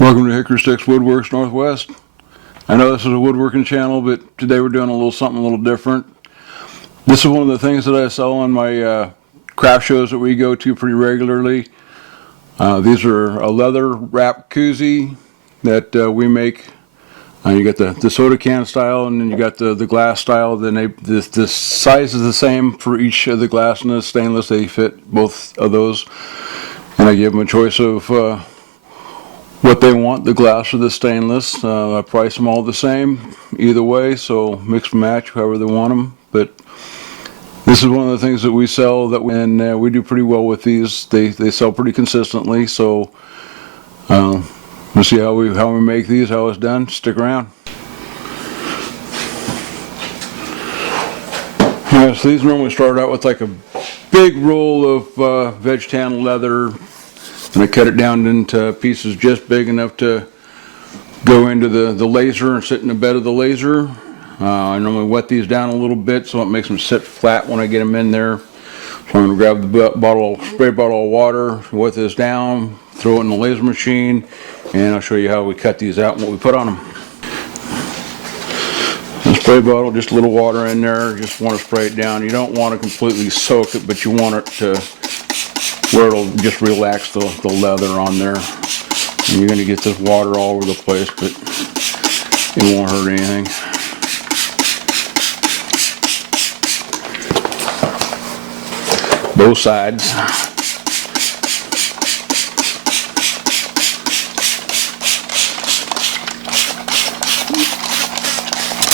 Welcome to Hickory Sticks Woodworks Northwest. I know this is a woodworking channel, but today we're doing something a little different. This is one of the things that I sell on my craft shows that we go to pretty regularly. These are a leather wrapped koozie that we make. You got the soda can style, and then you got the glass style. Then the size is the same for each of the glass and the stainless. They fit both of those, and I give them a choice of what they want, the glass or the stainless. I price them all the same either way, so mix and match however they want them. But this is one of the things that we sell and we do pretty well with these. They sell pretty consistently, so we'll see how we make these, how it's done. Stick around. Yeah, so these normally start out with like a big roll of veg tan leather, and I cut it down into pieces just big enough to go into the laser and sit in the bed of the laser. I normally wet these down a little bit so it makes them sit flat when I get them in there. So I'm going to grab the spray bottle of water, wet this down, throw it in the laser machine, and I'll show you how we cut these out and what we put on them. The spray bottle, just a little water in there, just want to spray it down. You don't want to completely soak it, but you want it to where it'll just relax the leather on there. And you're going to get this water all over the place, but it won't hurt anything. Both sides.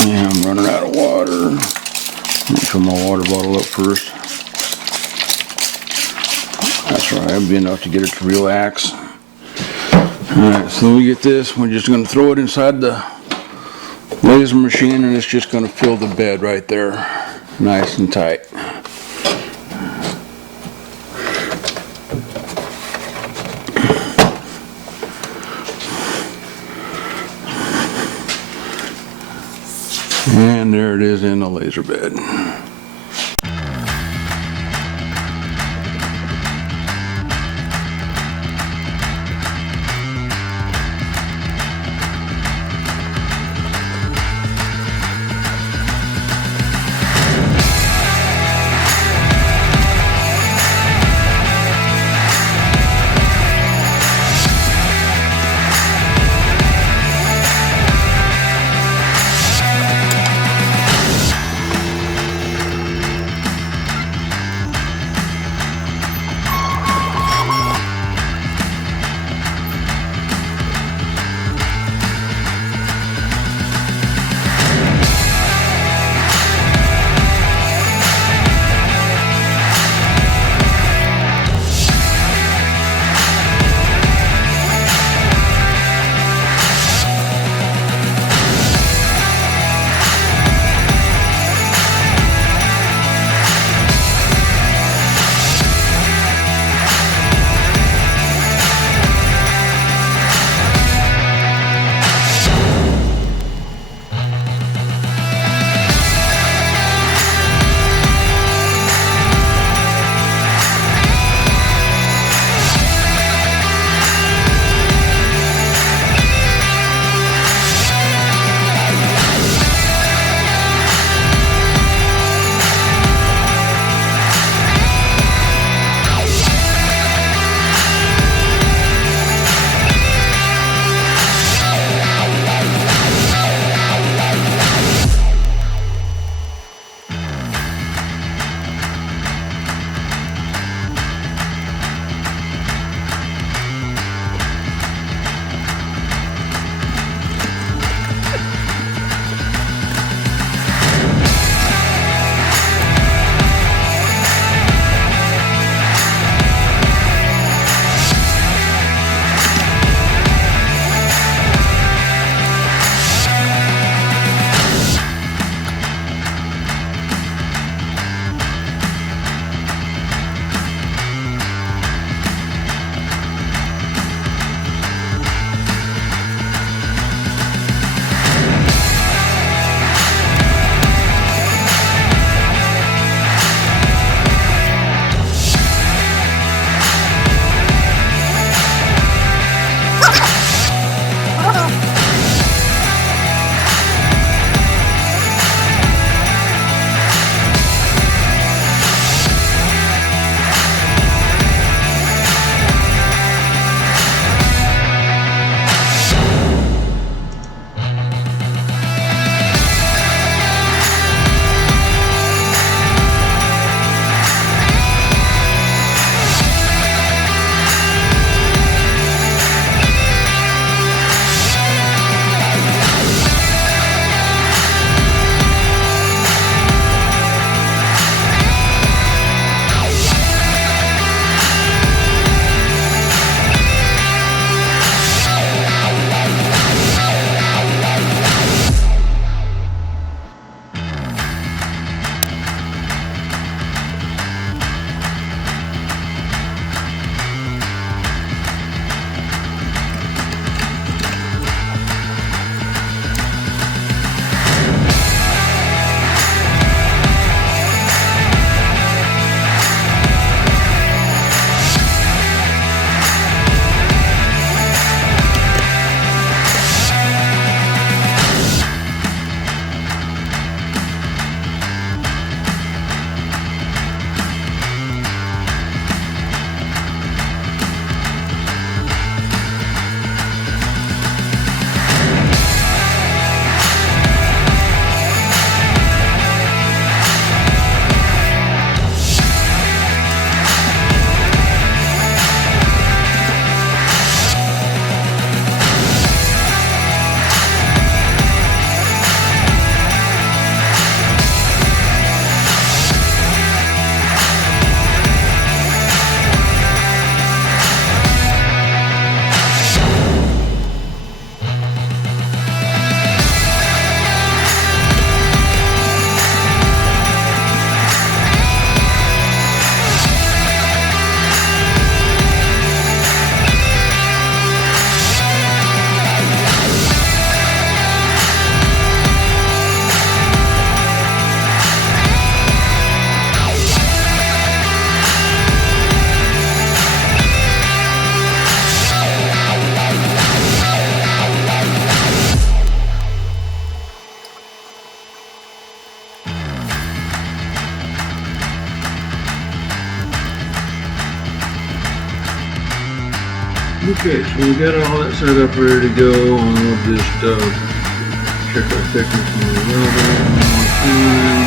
And I'm running out of water. Let me fill my water bottle up first. That's right, that'd be enough to get it to relax. Alright, so we get this, we're just going to throw it inside the laser machine, and it's just going to fill the bed right there, nice and tight. And there it is in the laser bed. Okay, so we got all that set up, ready to go, and we'll just check our thickness on the rubber one more time.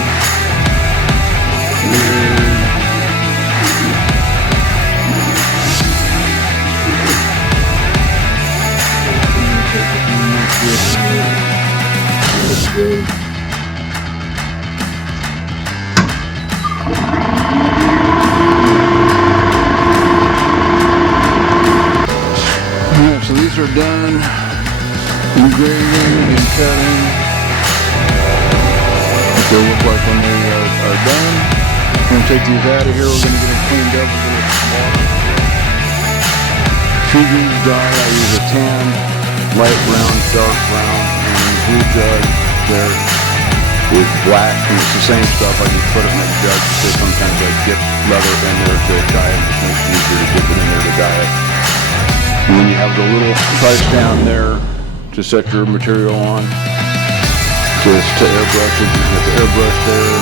Alright, so these are done engraving and cutting. What they look like when they are done. We're going to take these out of here. We're going to get them cleaned up with a little water. Cozies dye, I use a tan, light brown, dark brown, and blue jug there is black, and it's the same stuff. I just put it in a jug because sometimes I get leather in there to dye it. It just makes it easier to dip it in there to dye it. And then you have the little price down there to set your material on. Just to airbrush it. You have the airbrush there,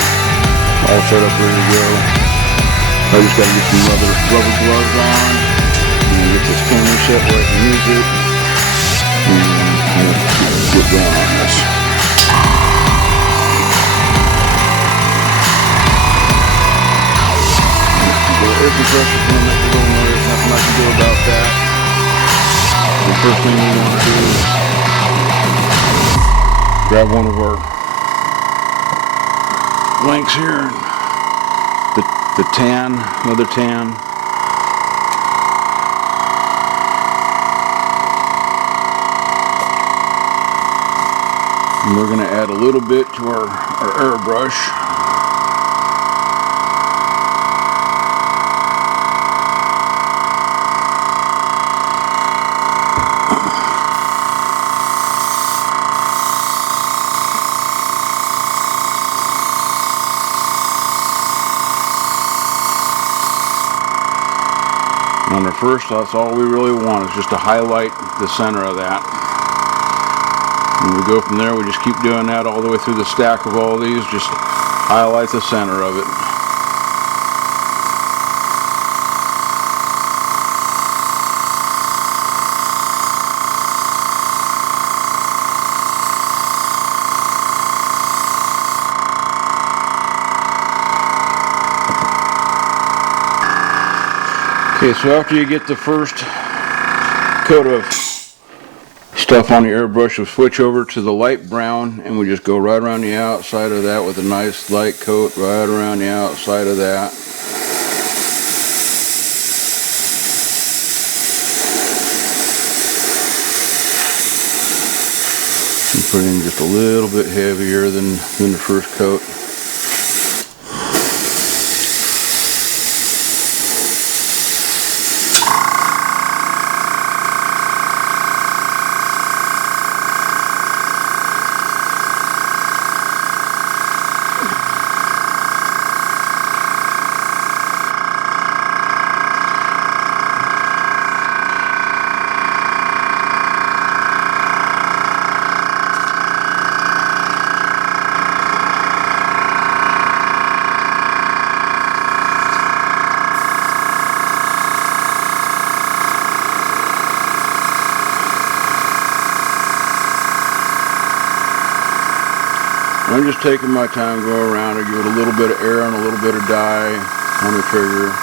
all set up, ready to go. I just got to get some rubber gloves on. And get this camera set where I can use it. And get going on this. The air compressor's going to make a little noise. Nothing I can do about that. The first thing we want to do is grab one of our blanks here, the tan, another tan. And we're going to add a little bit to our airbrush. On the first, that's all we really want, is just to highlight the center of that. And we go from there, we just keep doing that all the way through the stack of all these, just highlight the center of it. Okay, so after you get the first coat of stuff on the airbrush, we'll switch over to the light brown, and we just go right around the outside of that with a nice light coat right around the outside of that. And put in just a little bit heavier than the first coat. I'm just taking my time, going around it, give it a little bit of air and a little bit of dye on the trigger.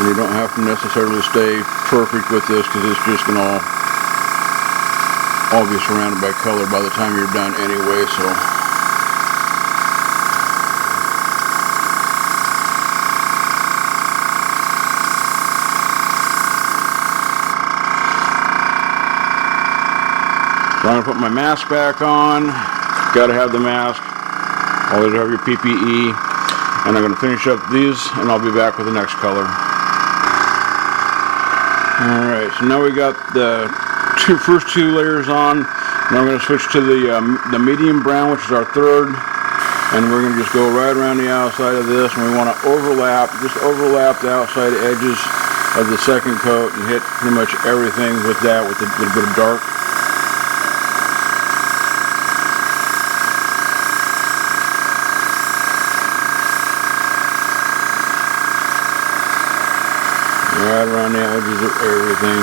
And you don't have to necessarily stay perfect with this because it's just going to all be surrounded by color by the time you're done anyway, so. So I'm going to put my mask back on. Got to have the mask. Always have your PPE. And I'm going to finish up these, and I'll be back with the next color. Alright, so now we got the first two layers on. Now we're going to switch to the medium brown, which is our third. And we're going to just go right around the outside of this, and we want to just overlap the outside edges of the second coat and hit pretty much everything with that with a little bit of dark. around the edges of everything.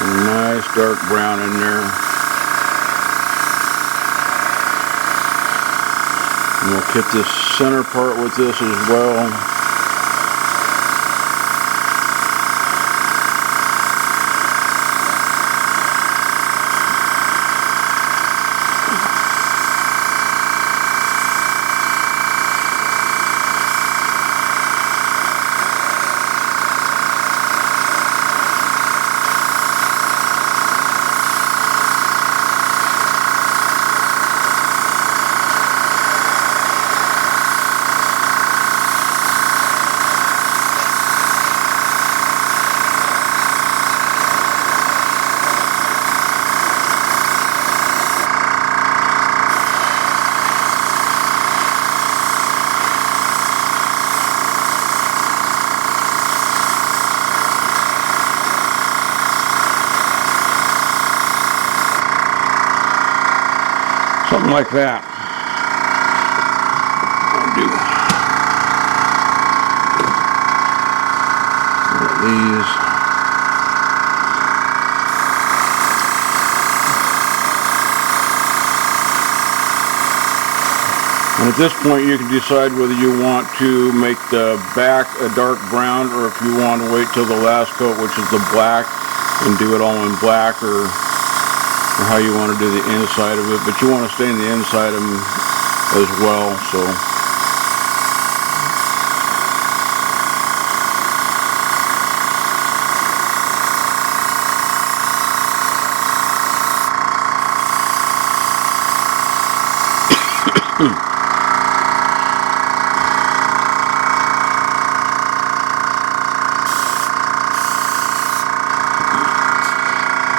A nice dark brown in there. And we'll kit this center part with this as well. Something like that. I'll do one of these. And at this point you can decide whether you want to make the back a dark brown or if you want to wait till the last coat, which is the black, and do it all in black, or how you want to do the inside of it, but you want to stain the inside of them as well. So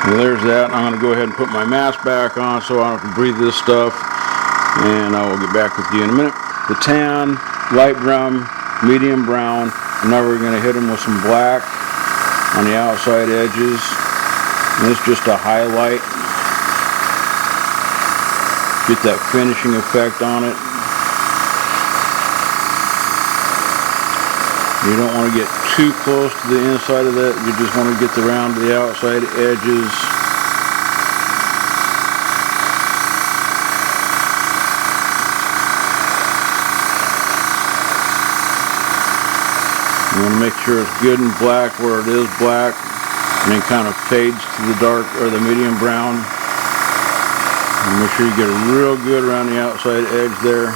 well, there's that. I'm going to go ahead and put my mask back on so I don't have to breathe this stuff, and I will get back with you in a minute. The tan, light brown, medium brown, and now we're going to hit them with some black on the outside edges. And it's just a highlight. Get that finishing effect on it. You don't want to get too close to the inside of that. You just want to get around to the outside edges. You want to make sure it's good and black where it is black, and then kind of fades to the dark or the medium brown. And make sure you get it real good around the outside edge there.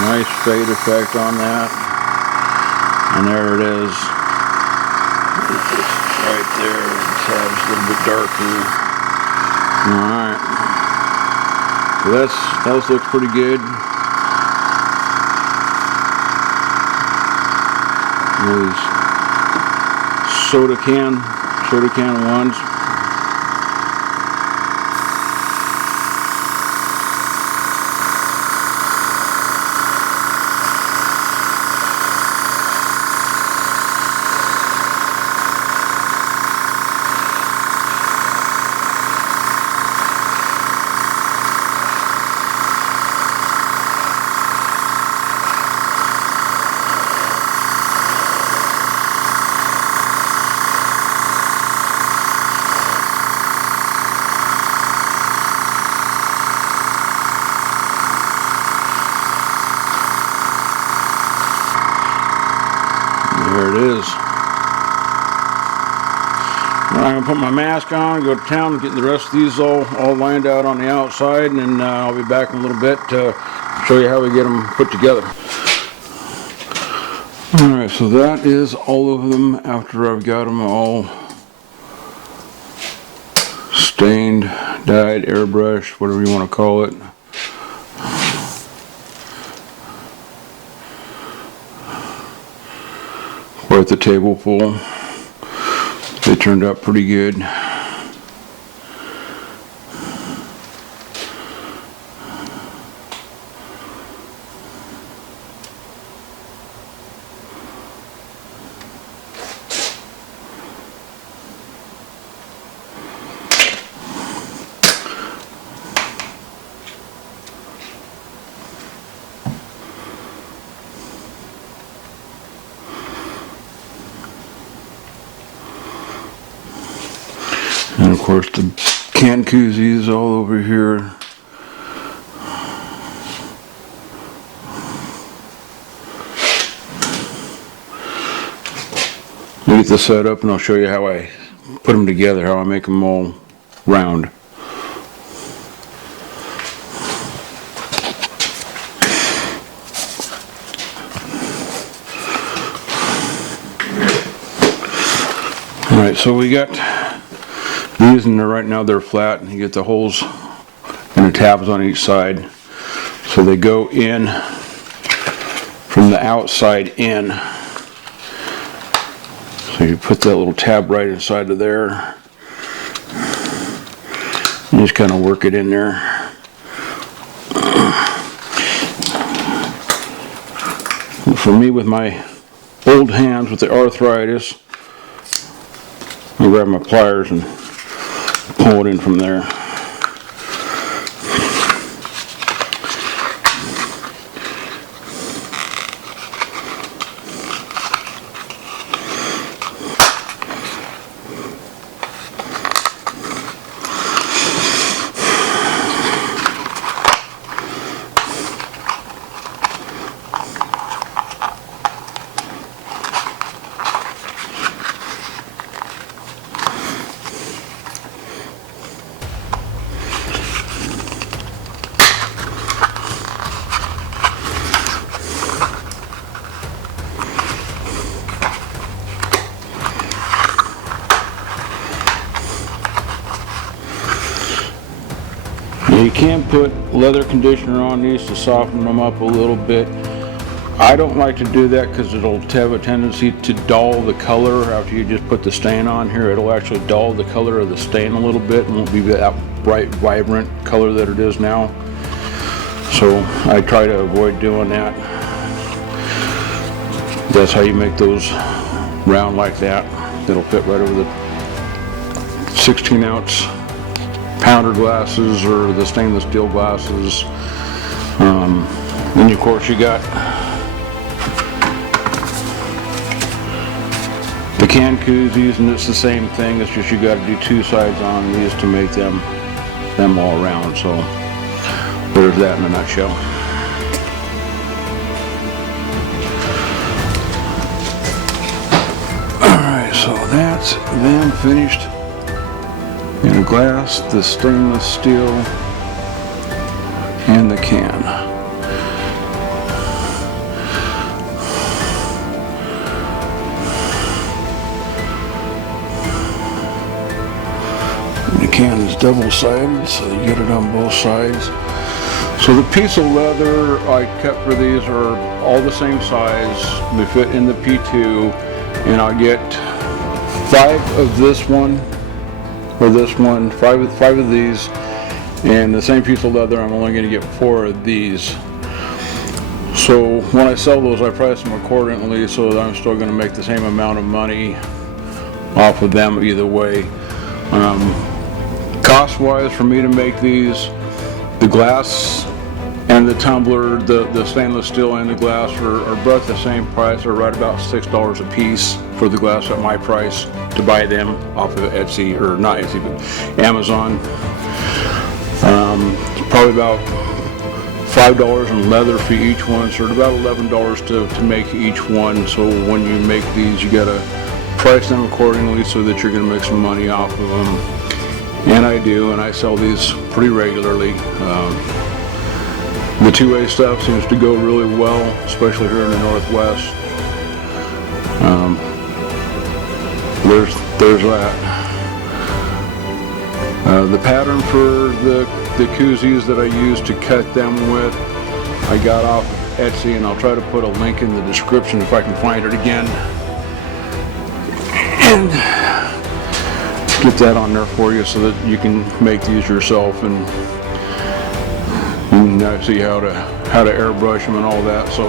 Nice fade effect on that, and there it is. Right there, it's a little bit darker. All right, so that looks pretty good. These soda can ones. There it is. Now I'm going to put my mask on, go to town, and get the rest of these all lined out on the outside, and then I'll be back in a little bit to show you how we get them put together. Alright, so that is all of them after I've got them all stained, dyed, airbrushed, whatever you want to call it. Quite the table full. They turned out pretty good. course, the can Cozies all over here. I'll get this set up and I'll show you how I put them together, how I make them all round. Alright, so we got these, and right now they're flat, and you get the holes and the tabs on each side. So they go in from the outside in. So you put that little tab right inside of there. You just kind of work it in there. For me, with my old hands with the arthritis, I grab my pliers and pull it in from there. You can put leather conditioner on these to soften them up a little bit. I don't like to do that because it'll have a tendency to dull the color after you just put the stain on here. It'll actually dull the color of the stain a little bit and won't be that bright, vibrant color that it is now. So I try to avoid doing that. That's how you make those round like that. It'll fit right over the 16-ounce pounder glasses or the stainless steel glasses. Then of course you got the can Cozies, and it's the same thing. It's just you got to do two sides on these to make them all around. So there's that in a nutshell. Alright, so that's them finished in a glass, the stainless steel, and the can. And the can is double-sided, so you get it on both sides. So the piece of leather I cut for these are all the same size. They fit in the P2, and I'll get 5 of this one, or this one, five of these, and the same piece of leather. I'm only going to get 4 of these. So when I sell those, I price them accordingly so that I'm still going to make the same amount of money off of them either way. Cost-wise, for me to make these, the glass and the tumbler, the stainless steel and the glass are both the same price. They're right about $6 a piece for the glass at my price to buy them off of Etsy, or not Etsy, but Amazon. Probably about $5 in leather for each one, so it's about $11 to make each one. So when you make these, you gotta price them accordingly so that you're gonna make some money off of them. And I do, and I sell these pretty regularly. The two-way stuff seems to go really well, especially here in the Northwest. There's that. The pattern for the Cozies that I use to cut them with, I got off Etsy, and I'll try to put a link in the description if I can find it again. And get that on there for you so that you can make these yourself, and you can see how to airbrush them and all that. So